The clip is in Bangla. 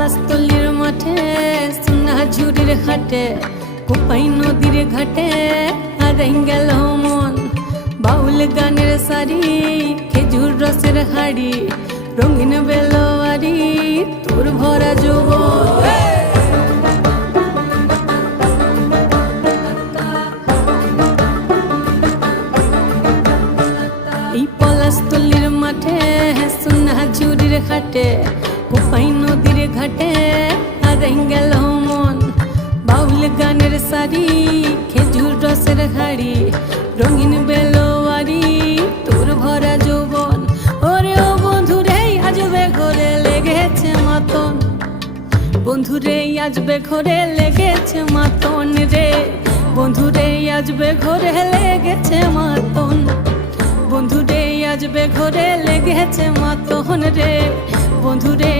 পলাশতলির মাঠে সোনা ঝুড়ির ঘাটে কোপাই নদীর ঘাটে হারাই গেল মন বাউল গানের সারি খেজুর রসের হাড়ি রঙিন বেলোয়ারি তোর ভরা যৌবন এই পলাশতলির মাঠে সোনা ঝুড়ির ঘাটে কোপাই নদীর ঘাটে হারাই গেল মন বাউল গানের সারি খেজুর রসের হাড়ি রঙিন বেলোয়ারি তোর ভরা যৌবন ওরে ও বন্ধুরে আজবে ঘরে লেগেছে মাতন বন্ধুরে আজবে ঘরে লেগেছে মাতন রে বন্ধুরে আজবে ঘরে লেগেছে মাতন বন্ধুরে আজবে ঘরে লেগেছে মাতন রে বন্ধুরে